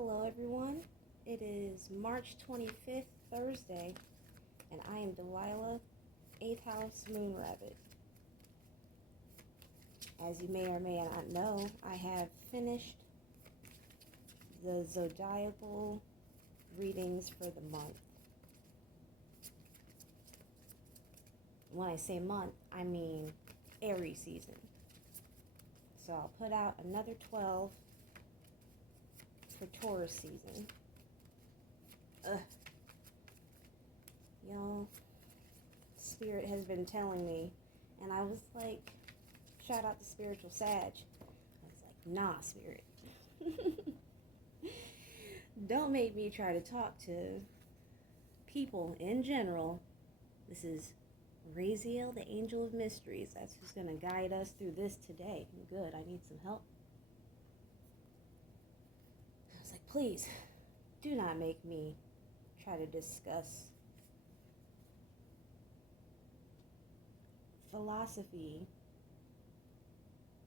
Hello, everyone. It is March 25th, Thursday, and I am Delilah, 8th House Moon Rabbit. As you may or may not know, I have finished the zodiacal readings for the month. When I say month, I mean Aries season. So I'll put out another 12 for Taurus season. Y'all, Spirit has been telling me, and I was like, shout out to Spiritual Sag. I was like, nah, Spirit. Don't make me try to talk to people in general. This is Raziel, the Angel of Mysteries. That's who's going to guide us through this today. Good, I need some help. I was like, please, do not make me try to discuss philosophy.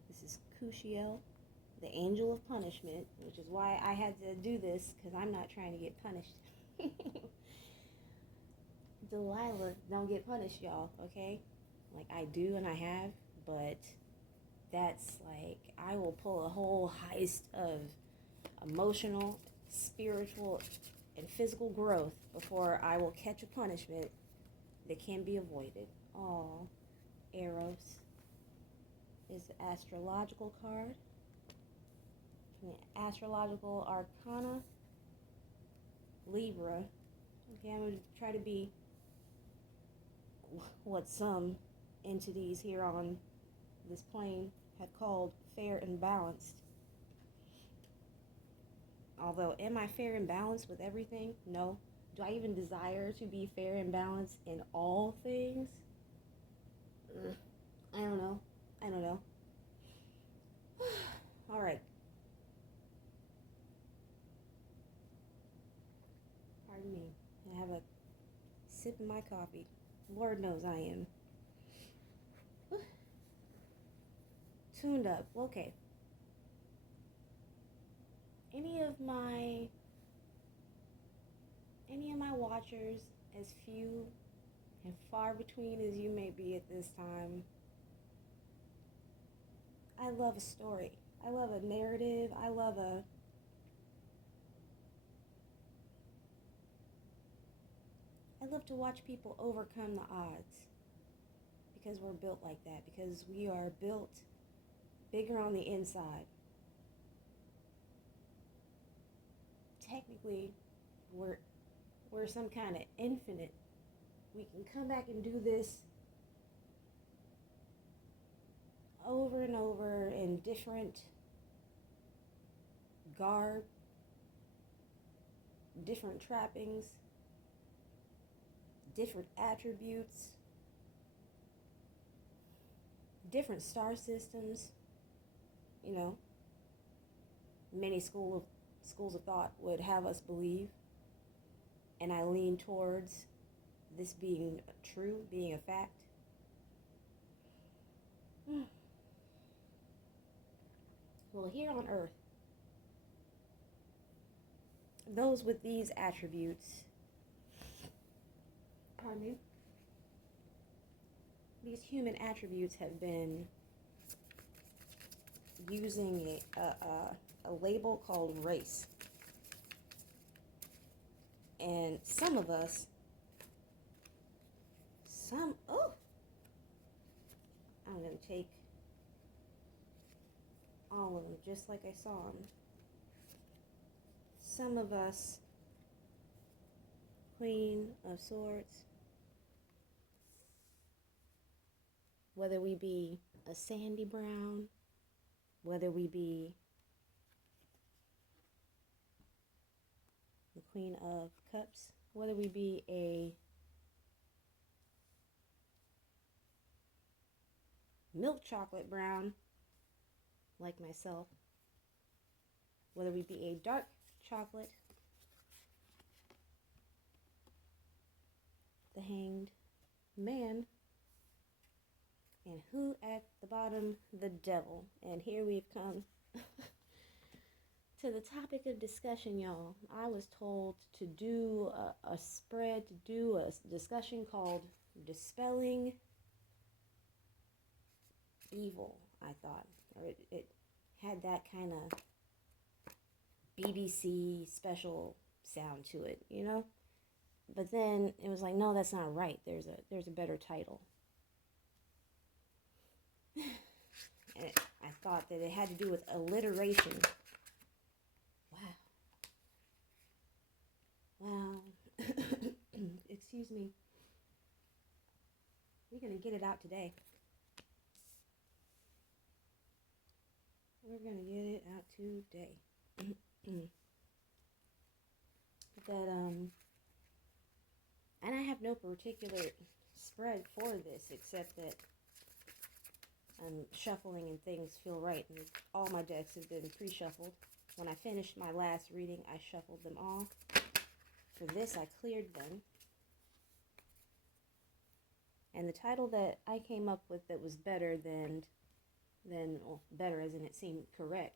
This is Kushiel, the Angel of Punishment, which is why I had to do this, because I'm not trying to get punished. Delilah don't get punished, y'all, okay? Like, I do and I have, but that's like, I will pull a whole heist of emotional, spiritual, and physical growth before I will catch a punishment that can be avoided. Aw, Eros is the astrological card. Astrological Arcana, Libra. Okay, I'm going to try to be what some entities here on this plane had called fair and balanced. Although, am I fair and balanced with everything? No. Do I even desire to be fair and balanced in all things? I don't know. All right. Pardon me. I have a sip of my coffee. Lord knows I am. Tuned up. Okay. Any of my watchers, as few and far between as you may be at this time, I love a story. I love a narrative. I love to watch people overcome the odds, because we're built like that, because we are built bigger on the inside. Technically, we're some kind of infinite. We can come back and do this over and over in different garb, different trappings, different attributes, different star systems. You know, many schools of thought would have us believe, and I lean towards this being true, being a fact. Well, here on Earth, those with these attributes, pardon me, these human attributes have been using a label called race. And some of us, I'm going to take all of them just like I saw them. Some of us, Queen of Swords, whether we be a sandy brown, whether we be the Queen of Cups, whether we be a milk chocolate brown, like myself, whether we be a dark chocolate, the Hanged Man, and who at the bottom? The Devil. And here we've come to the topic of discussion, y'all. I was told to do a spread, to do a discussion called Dispelling Evil, I thought. Or it had that kind of BBC special sound to it, you know? But then it was like, no, that's not right. There's a better title. And I thought that it had to do with alliteration. Wow. Excuse me. We're going to get it out today. We're going to get it out today. And I have no particular spread for this, except that I'm shuffling and things feel right. And all my decks have been pre-shuffled. When I finished my last reading, I shuffled them all. For this, I cleared them. And the title that I came up with that was better than well, better as in it seemed correct,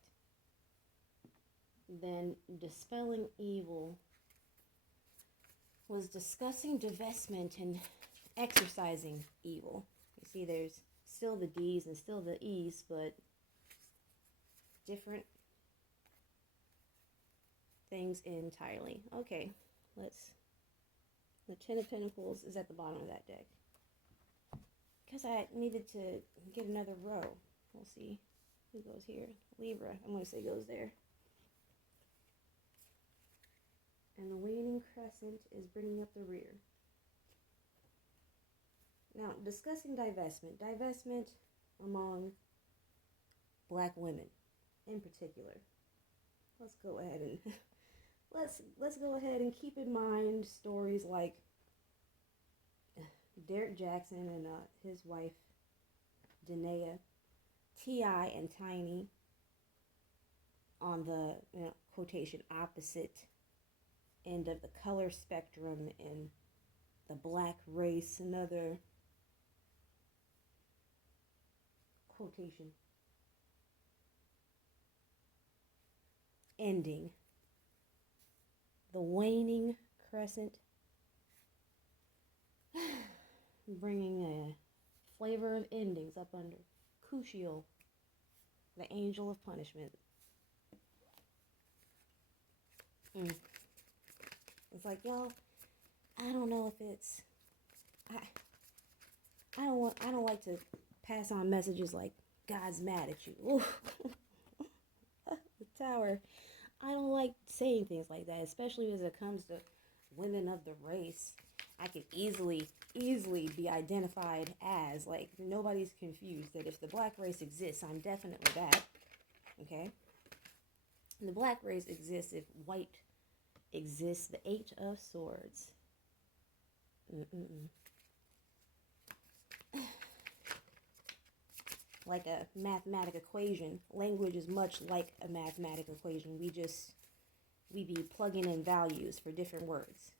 than Dispelling Evil, was discussing divestment and exorcising evil. You see, there's still the D's and still the E's, but different things entirely. Okay, the Ten of Pentacles is at the bottom of that deck. Because I needed to get another row. We'll see who goes here. Libra, I'm going to say goes there. And the waning crescent is bringing up the rear. Now, discussing divestment. Divestment among Black women in particular. Let's go ahead and let's go ahead and keep in mind stories like Derek Jackson and his wife Danae, T.I. and Tiny on the quotation opposite end of the color spectrum, in the Black race, another quotation ending, the waning crescent, bringing a flavor of endings up under Cushiel, the angel of punishment. It's like, y'all, I don't know if it's, I don't like to pass on messages like God's mad at you. Ooh. The Tower. I don't like saying things like that, especially as it comes to women of the race. I could easily be identified as, like, nobody's confused that if the Black race exists, I'm definitely that. Okay? And the Black race exists if white exists. The Eight of Swords. Like a mathematic equation. Language is much like a mathematic equation. We be plugging in values for different words.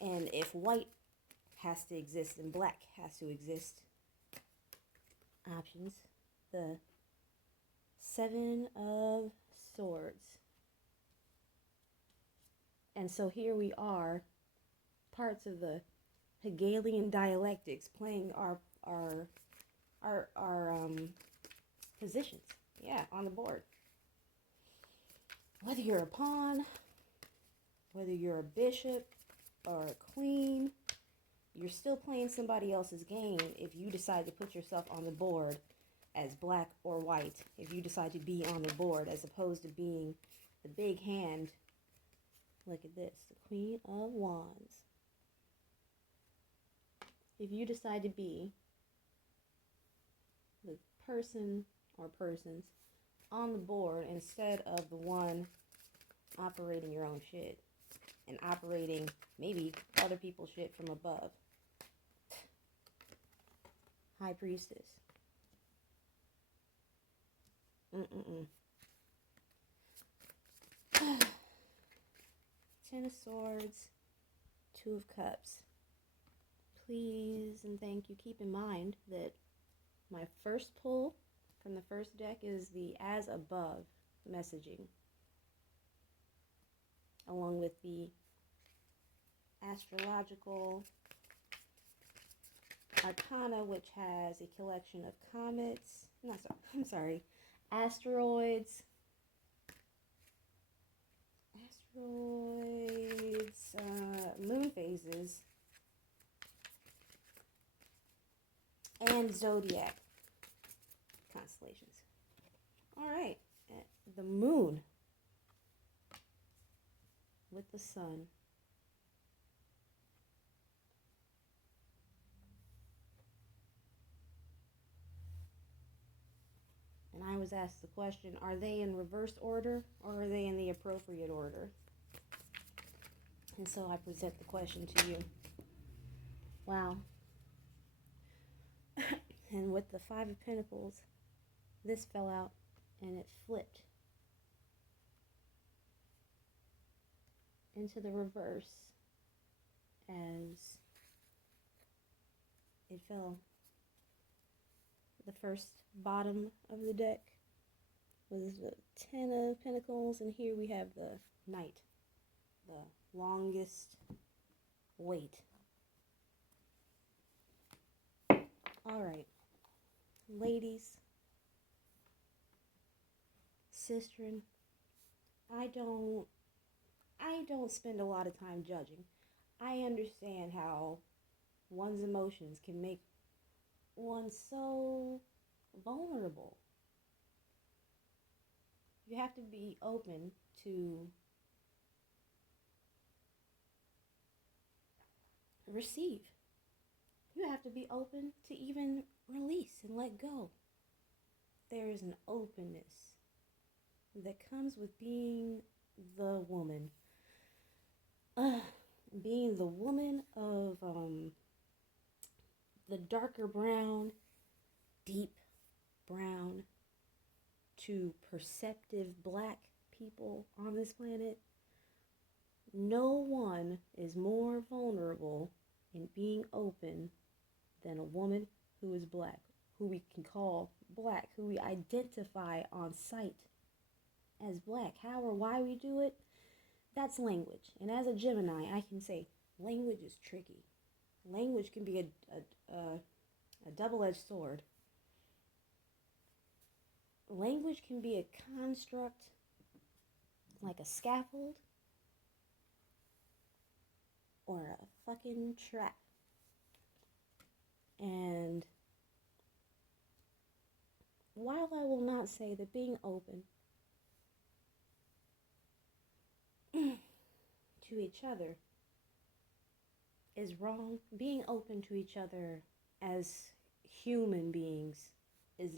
And if white has to exist, then black has to exist. Options. The Seven of Swords. And so here we are, parts of the Hegelian dialectics playing our positions. Yeah, on the board. Whether you're a pawn, whether you're a bishop or a queen, you're still playing somebody else's game if you decide to put yourself on the board as black or white. If you decide to be on the board as opposed to being the big hand. Look at this, the Queen of Wands. If you decide to be the person or persons on the board instead of the one operating your own shit and operating maybe other people's shit from above. High Priestess. Ten of Swords, Two of Cups. Please and thank you. Keep in mind that my first pull from the first deck is the As Above messaging, along with the astrological arcana, which has a collection of comets, asteroids, moon phases, and zodiac constellations. All right, the moon with the sun. And I was asked the question, are they in reverse order or are they in the appropriate order? And so I present the question to you. Wow. And with the Five of Pentacles, this fell out and it flipped into the reverse as it fell. The first bottom of the deck was the Ten of Pentacles, and here we have the Knight, the longest wait. Alright, ladies, sistren, I don't spend a lot of time judging. I understand how one's emotions can make one so vulnerable. You have to be open to receive. You have to be open to even release and let go. There is an openness that comes with being the woman. Being the woman of the darker brown, deep brown to perceptive black people on this planet. No one is more vulnerable in being open than a woman who is black, who we can call black, who we identify on sight as black. How or why we do it, that's language. And as a Gemini, I can say language is tricky. Language can be a double-edged sword. Language can be a construct, like a scaffold, or a fucking trap. And while I will not say that being open to each other is wrong, being open to each other as human beings is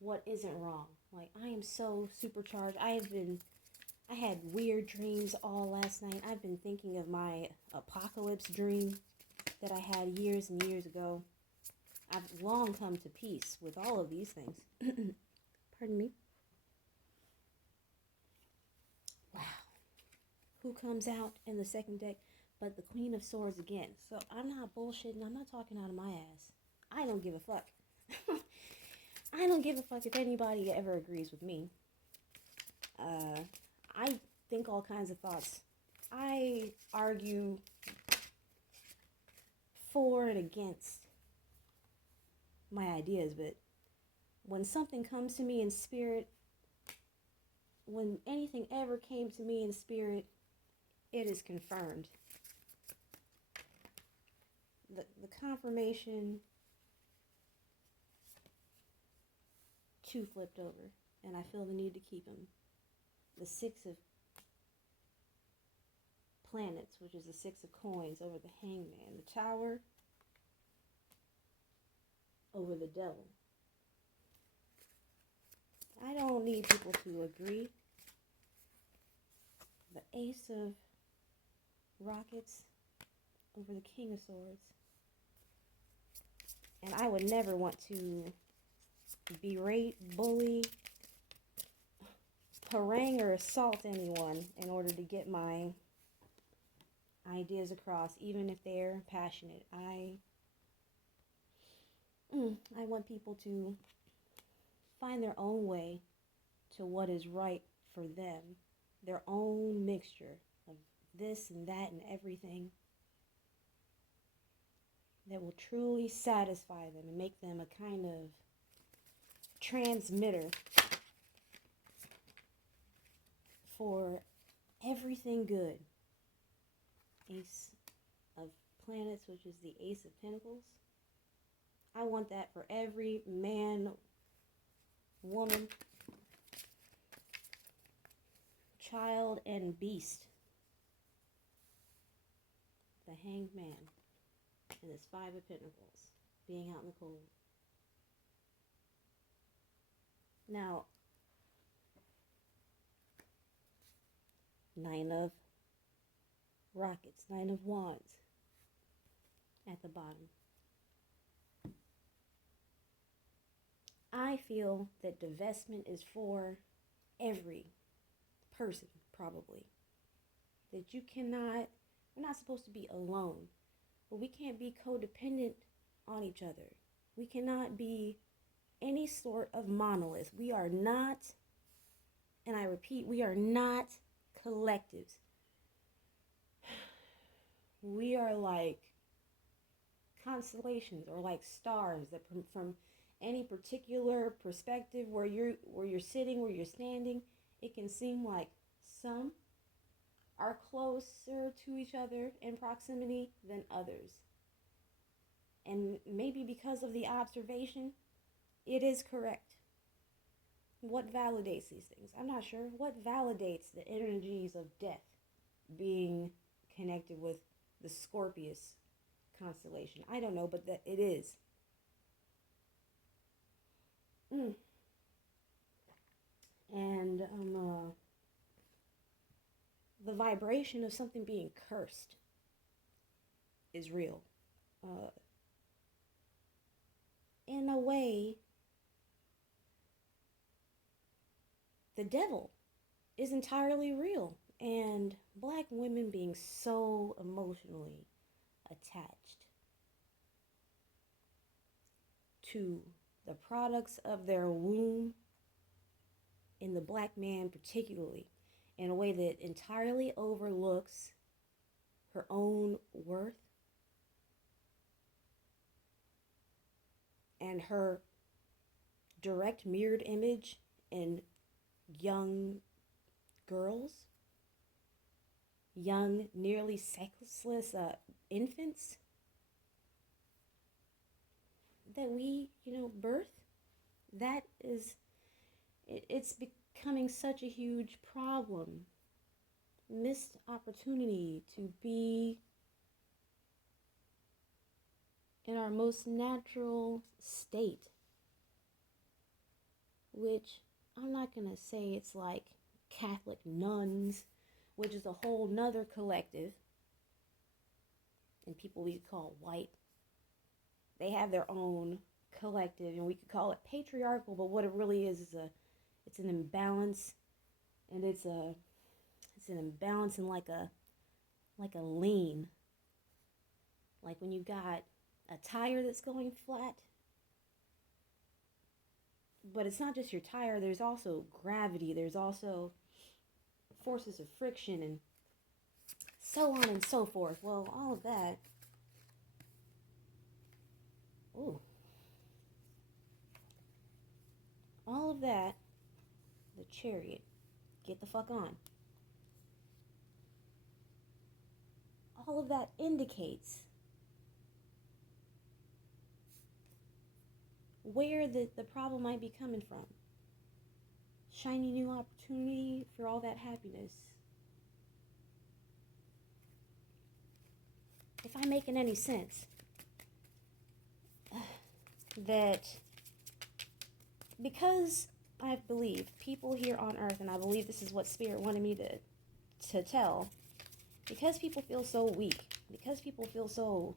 what isn't wrong. Like, I am so supercharged. I had weird dreams all last night. I've been thinking of my apocalypse dream that I had years and years ago. I've long come to peace with all of these things. Pardon me. Wow. Who comes out in the second deck but the Queen of Swords again? So I'm not bullshitting. I'm not talking out of my ass. I don't give a fuck. I don't give a fuck if anybody ever agrees with me. I think all kinds of thoughts. I argue for and against my ideas, but when something comes to me in spirit, when anything ever came to me in spirit, it is confirmed. The confirmation, two flipped over, and I feel the need to keep them. The Six of Planets, which is the Six of Coins, over the Hangman. The Tower over the Devil. I don't need people to agree. The Ace of Rockets over the King of Swords. And I would never want to berate, bully, harangue, or assault anyone in order to get my ideas across, even if they're passionate. I want people to find their own way to what is right for them, their own mixture of this and that and everything that will truly satisfy them and make them a kind of transmitter for everything good. Ace of Planets, which is the Ace of Pentacles. I want that for every man, woman, child, and beast. The Hanged Man and this Five of Pentacles being out in the cold. Now, Nine of Rockets, Nine of Wands at the bottom. I feel that divestment is for every person, probably. That you cannot, we're not supposed to be alone, but we can't be codependent on each other. We cannot be any sort of monolith. We are not, and I repeat, we are not collectives. We are like constellations or like stars that from any particular perspective where you're sitting, where you're standing, it can seem like some are closer to each other in proximity than others. And maybe because of the observation, it is correct. What validates these things? I'm not sure. What validates the energies of death being connected with the Scorpius constellation? I don't know, but that it is. And the vibration of something being cursed is real. In a way, the devil is entirely real. And black women being so emotionally attached to the products of their womb, in the black man particularly, in a way that entirely overlooks her own worth and her direct mirrored image in young girls, young, nearly sexless infants that we, birth. That is, it's becoming such a huge problem. Missed opportunity to be in our most natural state, which I'm not going to say it's like Catholic nuns, which is a whole nother collective, and people we could call white. They have their own collective, and we could call it patriarchal, but what it really is it's an imbalance, and it's an imbalance in like a lean. Like when you got a tire that's going flat, but it's not just your tire, there's also gravity, there's also forces of friction, and so on and so forth. Well, all of that, all of that, the Chariot, get the fuck on. All of that indicates where the problem might be coming from. Shiny new opportunity for all that happiness. If I'm making any sense, that because I believe people here on earth, and I believe this is what Spirit wanted me to tell, because people feel so weak, because people feel so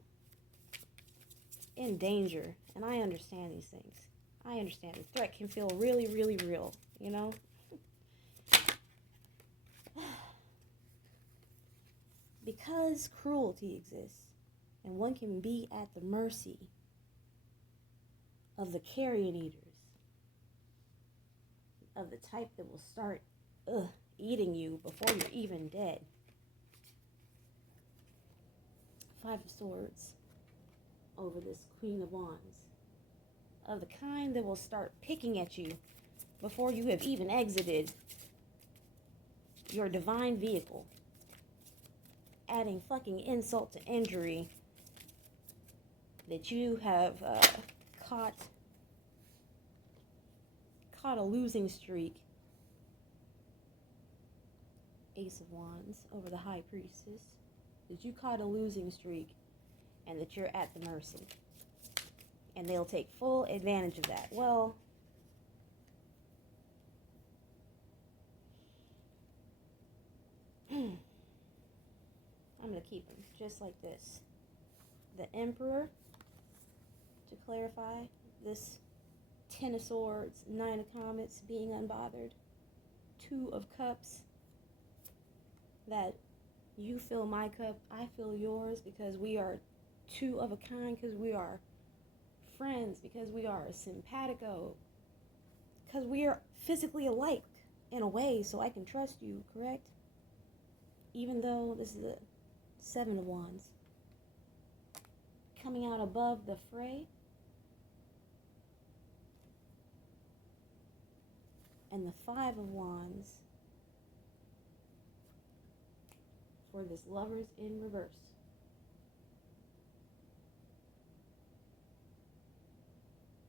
in danger, and I understand these things. I understand the threat can feel really, really real, Because cruelty exists, and one can be at the mercy of the carrion eaters, of the type that will start eating you before you're even dead. Five of Swords over this Queen of Wands. Of the kind that will start picking at you before you have even exited your divine vehicle. Adding fucking insult to injury that you have caught a losing streak. Ace of Wands over the High Priestess. That you caught a losing streak and that you're at the mercy. And they'll take full advantage of that. Well, I'm going to keep them just like this. The Emperor, to clarify, this Ten of Swords, Nine of Comets, being unbothered. Two of Cups, that you fill my cup, I fill yours, because we are two of a kind, because we are friends, because we are simpatico, because we are physically alike in a way, so I can trust you, correct? Even though this is the Seven of Wands. Coming out above the fray. And the Five of Wands for this Lovers in reverse.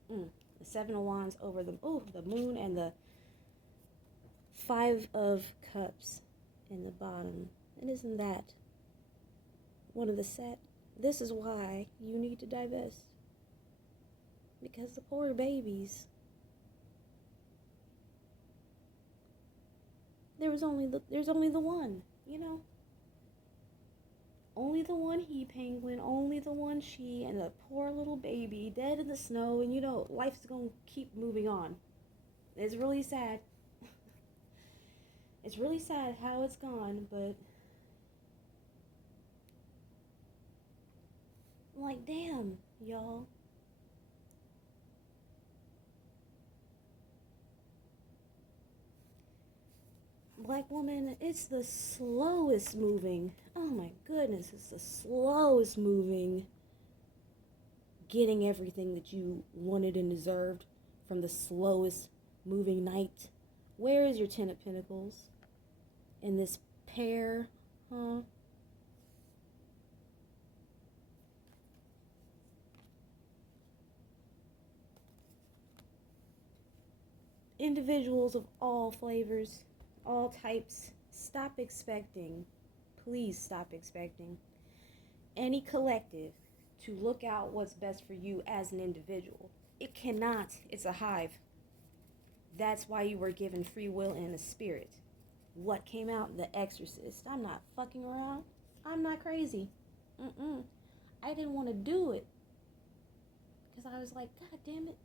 The Seven of Wands over the Moon, and the Five of Cups in the bottom. And isn't that one of the set? This is why you need to divest. Because the poor babies. There's only the one, you know. Only the one he penguin, only the one she, and the poor little baby dead in the snow, and you know, life's gonna keep moving on. It's really sad. It's really sad how it's gone, but like, damn, y'all. Black woman, it's the slowest moving. Oh my goodness, it's the slowest moving. Getting everything that you wanted and deserved from the slowest moving night. Where is your Ten of Pentacles in this pair, huh? Individuals of all flavors, all types, stop expecting, please stop expecting any collective to look out what's best for you as an individual. It cannot. It's a hive. That's why you were given free will and a spirit. What came out? The Exorcist. I'm not fucking around. I'm not crazy. I didn't want to do it because I was like, God damn it.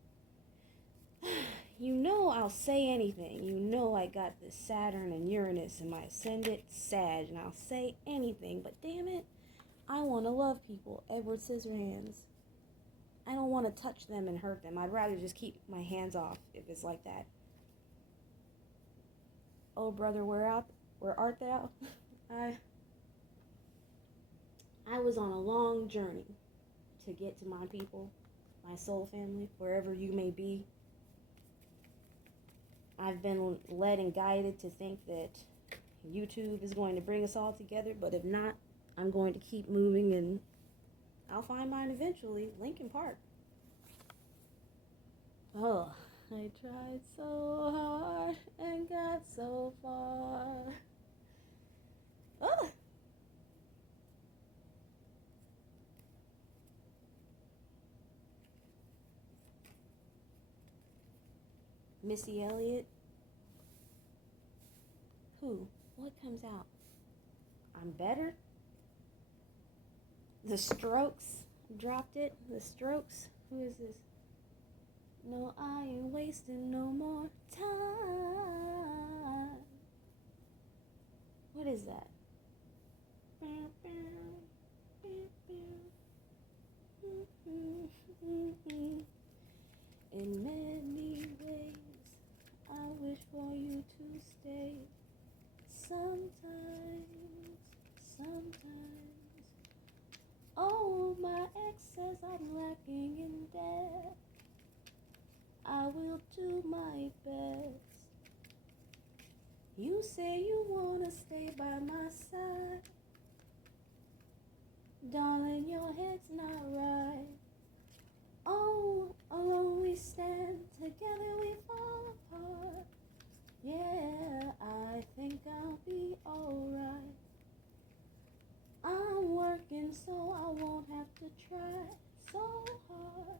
You know I'll say anything. You know I got this Saturn and Uranus in my ascendant Sag, and I'll say anything, but damn it, I want to love people. Edward Scissorhands. I don't want to touch them and hurt them. I'd rather just keep my hands off if it's like that. Oh brother, where art thou? I was on a long journey to get to my people, my soul family, wherever you may be. I've been led and guided to think that YouTube is going to bring us all together, but if not, I'm going to keep moving and I'll find mine eventually. Lincoln Park. Oh, I tried so hard and got so far. Oh. Missy Elliott. Who? What comes out? I'm better. The Strokes dropped it. The Strokes. Who is this? No, I ain't wasting no more time. What is that? In many ways, I wish for want you to stay. Sometimes. Oh, my ex says I'm lacking in depth. I will do my best. You say you wanna stay by my side. Darling, your head's not right. Oh, alone we stand, together we fall apart. Yeah, I think I'll be alright. I'm working so I won't have to try so hard.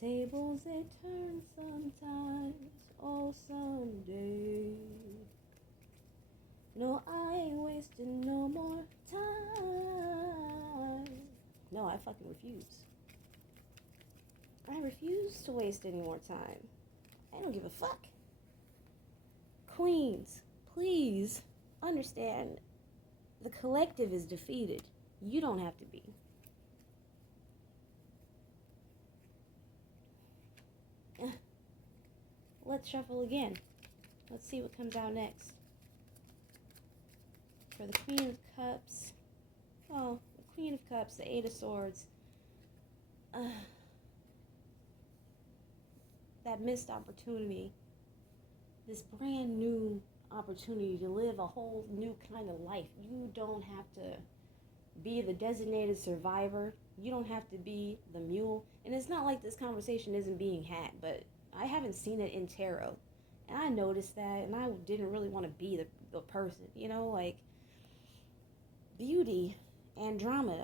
Tables they turn sometimes, oh someday. No, I ain't wasting no more time. No, I fucking refuse. I refuse to waste any more time. I don't give a fuck. Queens, please understand the collective is defeated. You don't have to be. Let's shuffle again. Let's see what comes out next. For the Queen of Cups. Oh, the Queen of Cups, the Eight of Swords. That missed opportunity. This brand new opportunity to live a whole new kind of life. You don't have to be the designated survivor. You don't have to be the mule. And it's not like this conversation isn't being had, but I haven't seen it in tarot. And I noticed that, and I didn't really want to be the person, you know, like beauty, Andromeda.